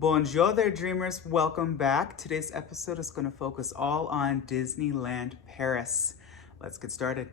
Bonjour there, dreamers. Welcome back. Today's episode is going to focus all on Disneyland Paris. Let's get started.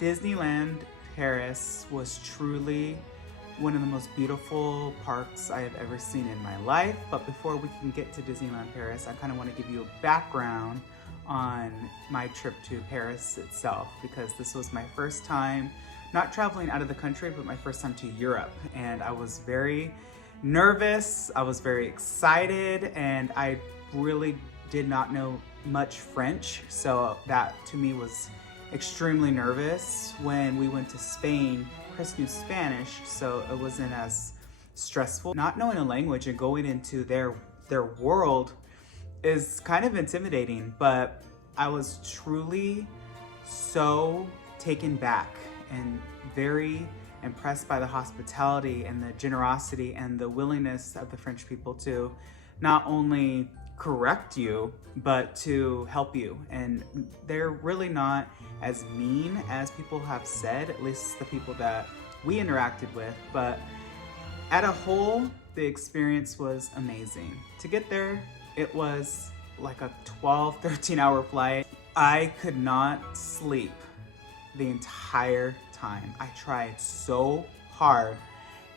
Disneyland Paris was truly one of the most beautiful parks I have ever seen in my life. But before we can get to Disneyland Paris, I kind of want to give you a background on my trip to Paris itself, because this was my first time not traveling out of the country, but my first time to Europe. And I was very nervous, I was very excited, and I really did not know much French. So that to me was extremely nervous. When we went to Spain, Chris knew Spanish, so it wasn't as stressful. Not knowing a language and going into their world is kind of intimidating, but I was truly so taken back and very impressed by the hospitality and the generosity and the willingness of the French people to not only correct you, but to help you. And they're really not as mean as people have said, at least the people that we interacted with. But at a whole, the experience was amazing. To get there, it was like a 13 hour flight. I could not sleep the entire time. I tried so hard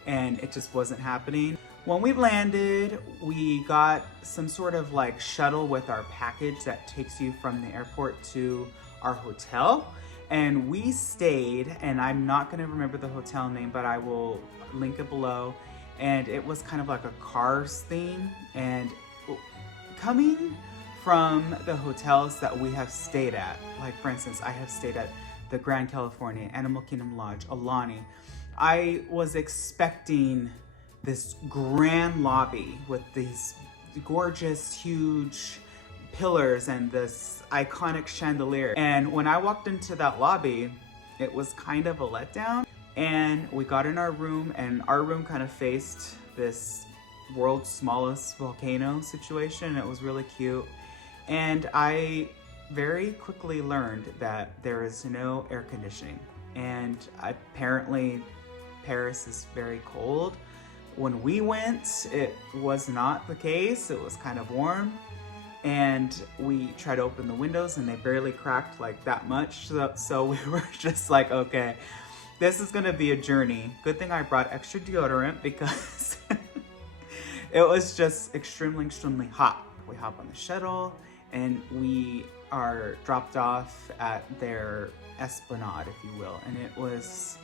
and it just wasn't happening. When we landed, we got some sort of like shuttle with our package that takes you from the airport to our hotel. And we stayed, and I'm not gonna remember the hotel name, but I will link it below. And it was kind of like a Cars theme. And coming from the hotels that we have stayed at, like for instance, I have stayed at the Grand California, Animal Kingdom Lodge, Alani. I was expecting this grand lobby with these gorgeous, huge pillars and this iconic chandelier. And when I walked into that lobby, it was kind of a letdown. And we got in our room, and our room kind of faced this world's smallest volcano situation. It was really cute. And I very quickly learned that there is no air conditioning. And apparently Paris is very cold. When we went, it was not the case. It was kind of warm. And we tried to open the windows and they barely cracked like that much. So we were just like, okay, this is gonna be a journey. Good thing I brought extra deodorant because it was just extremely, extremely hot. We hop on the shuttle and we are dropped off at their esplanade, if you will. And it was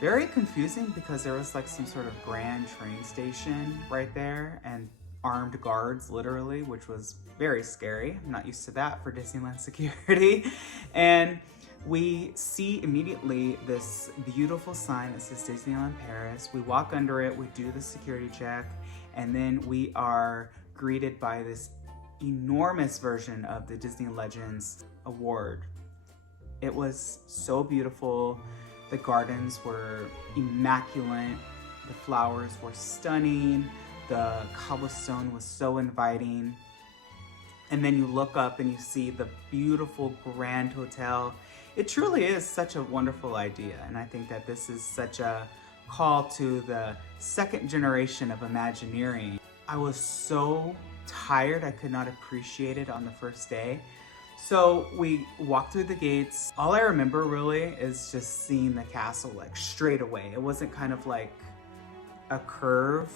very confusing because there was like some sort of grand train station right there and armed guards literally, which was very scary. I'm not used to that for Disneyland security. And we see immediately this beautiful sign that says Disneyland Paris. We walk under it, we do the security check, and then we are greeted by this enormous version of the Disney Legends Award. It was so beautiful. The gardens were immaculate, the flowers were stunning, the cobblestone was so inviting. And then you look up and you see the beautiful Grand Hotel. It truly is such a wonderful idea. And I think that this is such a call to the second generation of Imagineering. I was so tired, I could not appreciate it on the first day. So we walked through the gates. All I remember really is just seeing the castle like straight away. It wasn't kind of like a curve.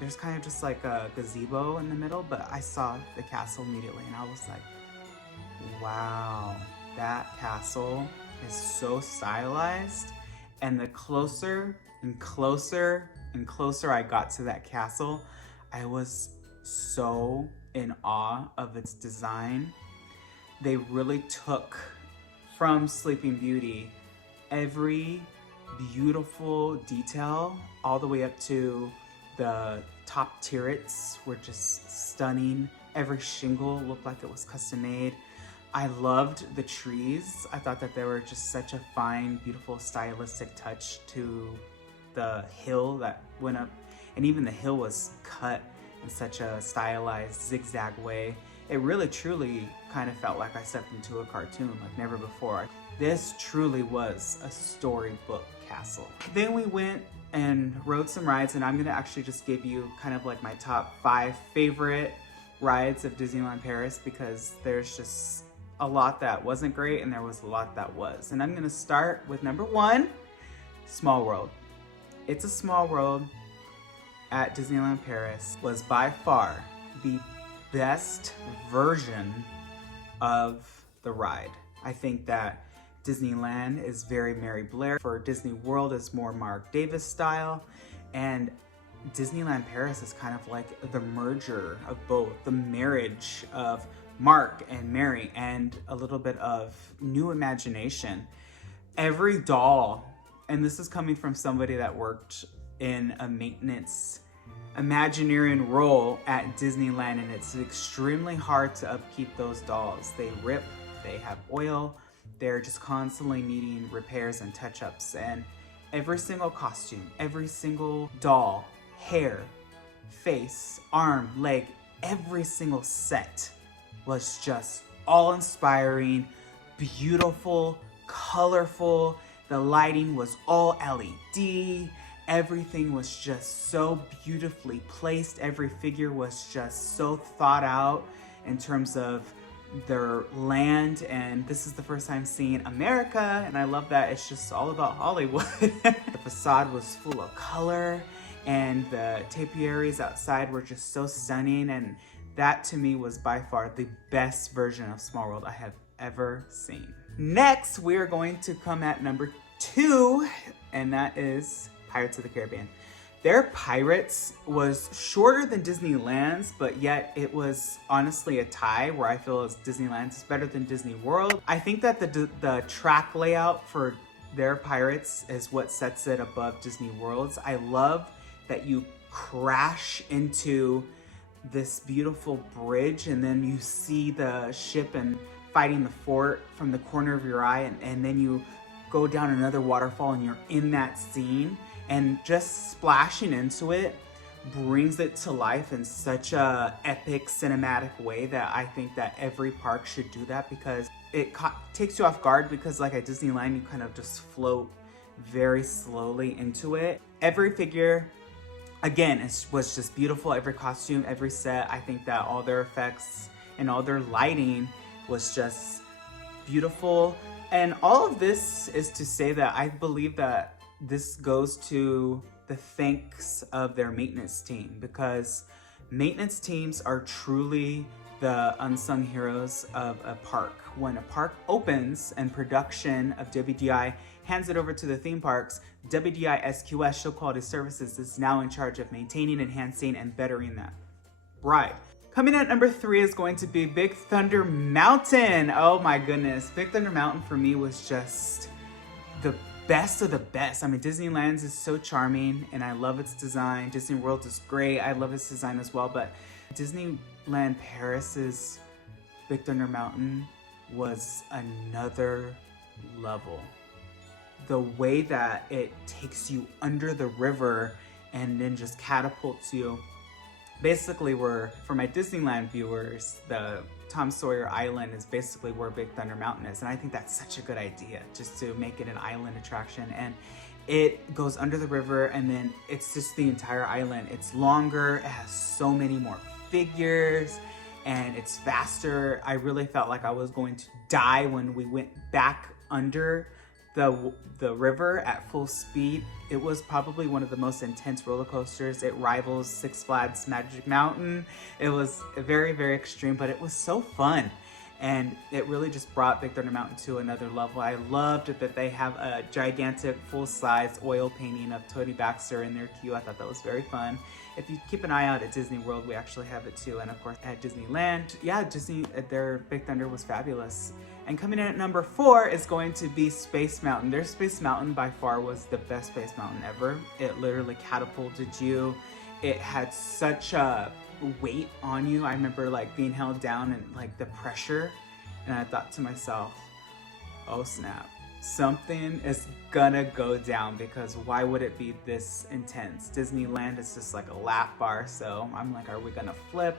There's kind of just like a gazebo in the middle, but I saw the castle immediately and I was like, wow, that castle is so stylized. And the closer and closer and closer I got to that castle, I was so in awe of its design. They really took from Sleeping Beauty every beautiful detail all the way up to the top turrets were just stunning. Every shingle looked like it was custom made. I loved the trees. I thought that they were just such a fine, beautiful, stylistic touch to the hill that went up. And even the hill was cut in such a stylized zigzag way. It really truly kind of felt like I stepped into a cartoon like never before. This truly was a storybook castle. Then we went and rode some rides, and I'm gonna actually just give you kind of like my top 5 favorite rides of Disneyland Paris, because there's just a lot that wasn't great and there was a lot that was. And I'm gonna start with number 1, Small World. It's a Small World at Disneyland Paris was by far the best version of the ride. I think that Disneyland is very Mary Blair. For Disney World is more Mark Davis style. And Disneyland Paris is kind of like the merger of both, the marriage of Mark and Mary and a little bit of new imagination. Every doll, and this is coming from somebody that worked in a maintenance Imagineering role at Disneyland, and it's extremely hard to upkeep those dolls. They rip, they have oil, they're just constantly needing repairs and touch-ups. And every single costume, every single doll, hair, face, arm, leg, every single set was just all-inspiring, beautiful, colorful. The lighting was all LED. Everything was just so beautifully placed. Every figure was just so thought out in terms of their land. And this is the first time seeing America, and I love that it's just all about Hollywood. The facade was full of color, and the topiaries outside were just so stunning. And that to me was by far the best version of Small World I have ever seen. Next, we are going to come at number 2, and that is Pirates of the Caribbean. Their Pirates was shorter than Disneyland's, but yet it was honestly a tie where I feel as Disneyland's is better than Disney World. I think that the track layout for their Pirates is what sets it above Disney World's. I love that you crash into this beautiful bridge and then you see the ship and fighting the fort from the corner of your eye, and then you go down another waterfall and you're in that scene. And just splashing into it brings it to life in such a epic cinematic way that I think that every park should do that, because it takes you off guard, because like at Disneyland, you kind of just float very slowly into it. Every figure, again, was just beautiful. Every costume, every set, I think that all their effects and all their lighting was just beautiful. And all of this is to say that I believe that this goes to the thanks of their maintenance team, because maintenance teams are truly the unsung heroes of a park. When a park opens and production of WDI hands it over to the theme parks, WDI SQS, Show Quality Services, is now in charge of maintaining, enhancing, and bettering that ride. Coming at number 3 is going to be Big Thunder Mountain. Oh my goodness. Big Thunder Mountain for me was just the best of the best. I mean, Disneyland's is so charming and I love its design. Disney World is great. I love its design as well. But Disneyland Paris's Big Thunder Mountain was another level. The way that it takes you under the river and then just catapults you. Basically, for my Disneyland viewers, the Tom Sawyer Island is basically where Big Thunder Mountain is. And I think that's such a good idea, just to make it an island attraction. And it goes under the river, and then it's just the entire island. It's longer, it has so many more figures, and it's faster. I really felt like I was going to die when we went back under the river at full speed. It was probably one of the most intense roller coasters. It rivals Six Flags Magic Mountain. It was very, very extreme, but it was so fun. And it really just brought Big Thunder Mountain to another level. I loved that they have a gigantic full-size oil painting of Toby Baxter in their queue. I thought that was very fun. If you keep an eye out at Disney World, we actually have it too. And of course at Disneyland, yeah, their Big Thunder was fabulous. And coming in at number 4 is going to be Space Mountain. Their Space Mountain by far was the best Space Mountain ever. It literally catapulted you. It had such a weight on you. I remember like being held down and like the pressure, and I thought to myself, oh snap, something is gonna go down, because why would it be this intense? Disneyland is just like a laugh bar. So I'm like, are we gonna flip?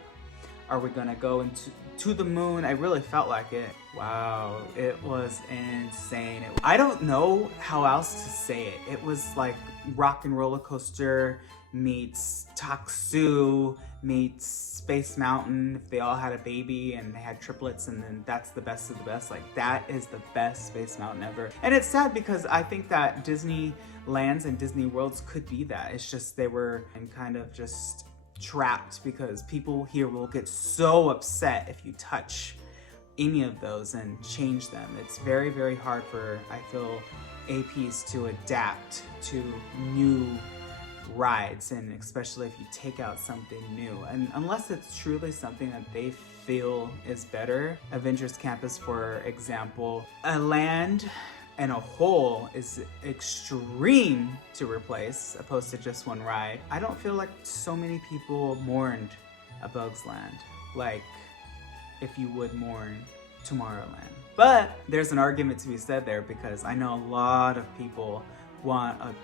Are we gonna go into the moon? I really felt like it. Wow, it was insane. I don't know how else to say it. It was like Rock and Roller Coaster meets Taksu meets Space Mountain. If they all had a baby and they had triplets, and then that's the best of the best. Like, that is the best Space Mountain ever. And it's sad because I think that Disneylands and Disney Worlds could be that. It's just they were kind of just trapped, because people here will get so upset if you touch any of those and change them. It's very, very hard for, I feel, APs to adapt to new rides, and especially if you take out something new, and unless it's truly something that they feel is better. Avengers Campus, for example, a land and a whole is extreme to replace, opposed to just one ride. I don't feel like so many people mourned A Bug's Land like if you would mourn Tomorrowland. But there's an argument to be said there, because I know a lot of people want a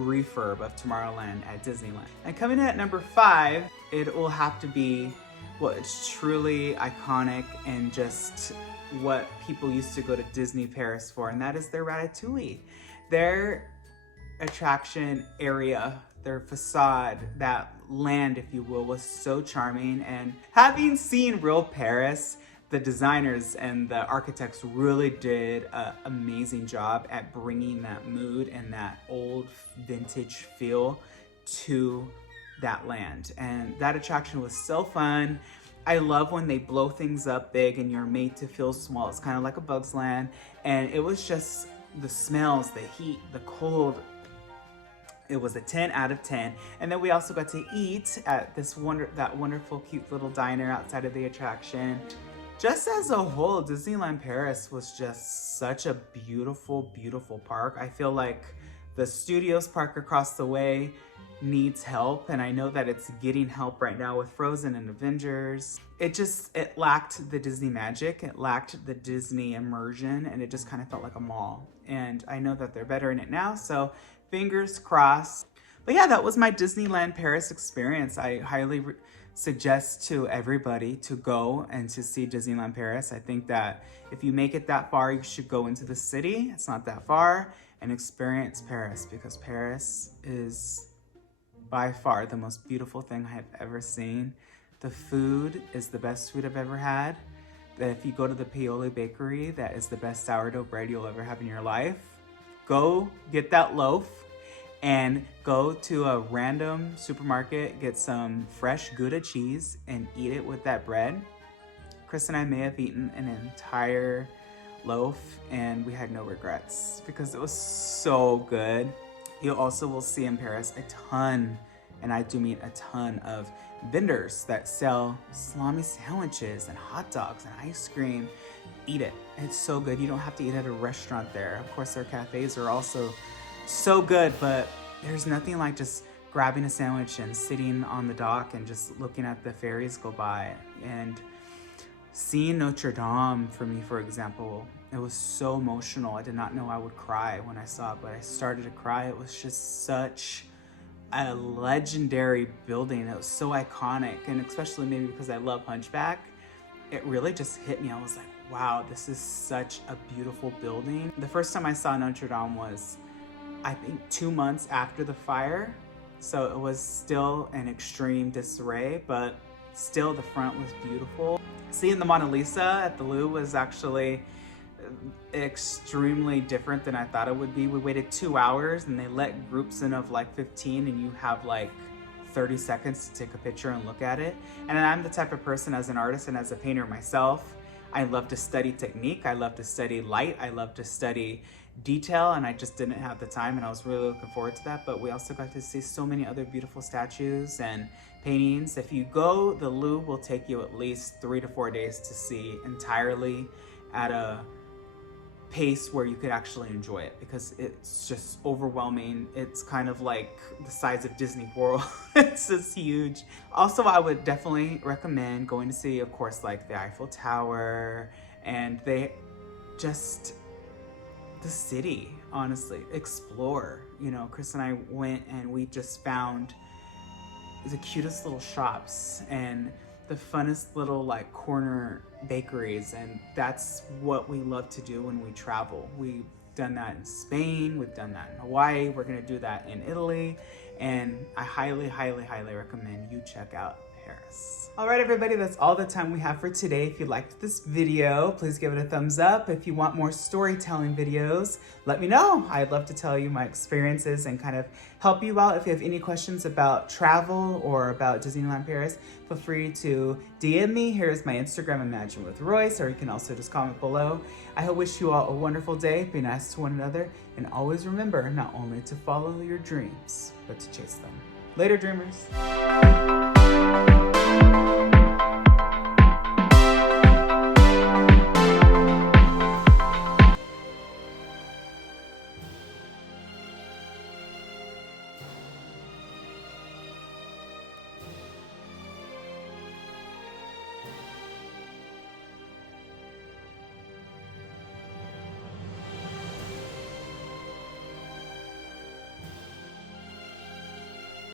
refurb of Tomorrowland at Disneyland. And coming in at number 5, it will have to be what is truly iconic and just what people used to go to Disney Paris for, and that is their Ratatouille. Their attraction area, their facade, that land, if you will, was so charming. And having seen real Paris, the designers and the architects really did an amazing job at bringing that mood and that old vintage feel to that land. And that attraction was so fun. I love when they blow things up big and you're made to feel small. It's kind of like A Bug's Land. And it was just the smells, the heat, the cold. It was a 10 out of 10. And then we also got to eat at that wonderful, cute little diner outside of the attraction. Just as a whole, Disneyland Paris was just such a beautiful, beautiful park. I feel like the Studios park across the way needs help, and I know that it's getting help right now with Frozen and Avengers. It lacked the Disney magic, it lacked the Disney immersion, and it just kind of felt like a mall. And I know that they're better in it now, so fingers crossed. But yeah, that was my Disneyland Paris experience. I highly suggest to everybody to go and to see Disneyland Paris. I think that if you make it that far, you should go into the city. It's not that far, and experience Paris, because Paris is by far the most beautiful thing I have ever seen. The food is the best food I've ever had. That if you go to the Paoli Bakery, that is the best sourdough bread you'll ever have in your life. Go get that loaf and go to a random supermarket, get some fresh Gouda cheese and eat it with that bread. Chris and I may have eaten an entire loaf and we had no regrets because it was so good. You also will see in Paris a ton, and I do mean a ton, of vendors that sell salami sandwiches and hot dogs and ice cream. Eat it. It's so good. You don't have to eat at a restaurant there. Of course, their cafes are also so good, but there's nothing like just grabbing a sandwich and sitting on the dock and just looking at the ferries go by. And seeing Notre Dame, for me, for example, it was so emotional. I did not know I would cry when I saw it, but I started to cry. It was just such a legendary building. It was so iconic, and especially maybe because I love Hunchback, it really just hit me. I was like, wow, this is such a beautiful building. The first time I saw Notre Dame was, I think, 2 months after the fire. So it was still in extreme disarray, but still the front was beautiful. Seeing the Mona Lisa at the Louvre was actually extremely different than I thought it would be. We waited 2 hours and they let groups in of like 15, and you have like 30 seconds to take a picture and look at it. And I'm the type of person, as an artist and as a painter myself, I love to study technique, I love to study light, I love to study detail, and I just didn't have the time, and I was really looking forward to that. But we also got to see so many other beautiful statues and paintings. If you go, the Louvre will take you at least 3 to 4 days to see entirely at a pace where you could actually enjoy it, because it's just overwhelming. It's kind of like the size of Disney World. It's just huge. Also, I would definitely recommend going to see, of course, like the Eiffel Tower, and the city, honestly, explore. You know, Chris and I went and we just found the cutest little shops and the funnest little like corner bakeries, and that's what we love to do when we travel. We've done that in Spain, we've done that in Hawaii, we're gonna do that in Italy, and I highly recommend you check out Paris. All right, everybody, that's all the time we have for today. If you liked this video, please give it a thumbs up. If you want more storytelling videos, let me know. I'd love to tell you my experiences and kind of help you out. If you have any questions about travel or about Disneyland Paris, feel free to DM me. Here's my Instagram, Imagine with Royce, or you can also just comment below. I wish you all a wonderful day. Be nice to one another, and always remember not only to follow your dreams, but to chase them. Later, dreamers.